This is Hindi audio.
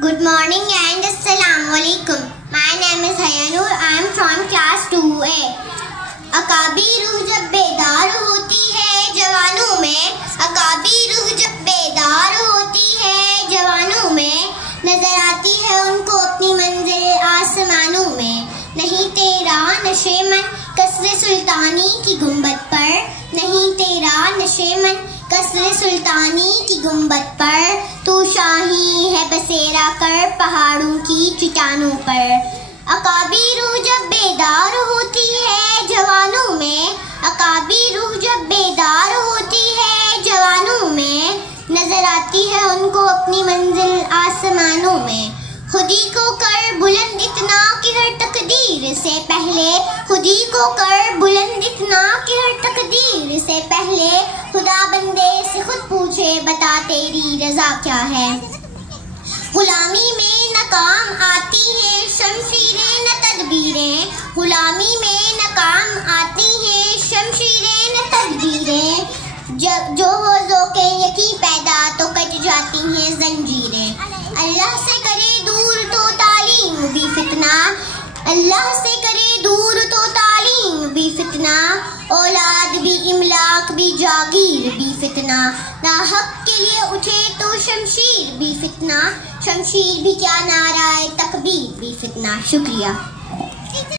Good morning and Assalamu alaikum. My name is Hayanur. I am from class 2A. अकाबी रूह जब बेदार होती है जवानों में, अकाबी रूह जब बेदार होती है जवानों में, नजर आती है उनको अपनी मंजिल आसमानों में। नहीं तेरा नशेमन कसरे सुल्तानी की गुंबद पर, नहीं तेरा नशेमन कसरे सुल्तानी की गुंबद पर, तू शाही है बसेरा कर पहाड़ों की चट्टानों पर। अकाबी रूह जब बेदार होती है जवानों में, अकाबी रूह जब बेदार होती है जवानों में, नजर आती है उनको अपनी मंजिल आसमानों में। खुदी को कर बुलंद इतना कि हर तकदीर से पहले, खुदी को कर बुलंद इतना कि हर तकदीर से पहले, खुदा बंदे से खुद पूछे बता तेरी रजा क्या है। गुलामी में नाकाम आती हैं शमशीरें न तदबीरें, गुलामी में नाकाम आती हैं शमशीरें न तदबीरें, जो हो ज़ौक़े यकीन पैदा तो कट जाती हैं जंजीरें। अल्लाह से करे दूर तो तालीम भी फितना, अल्लाह से करे दूर तो तालीम भी फितना, औलाद भी इमलाक भी जागीर भी फितना, ना हक के लिए उठे तो शमशीर भी फितना, शमशीर भी क्या नाराए तकबीर भी फितना। शुक्रिया।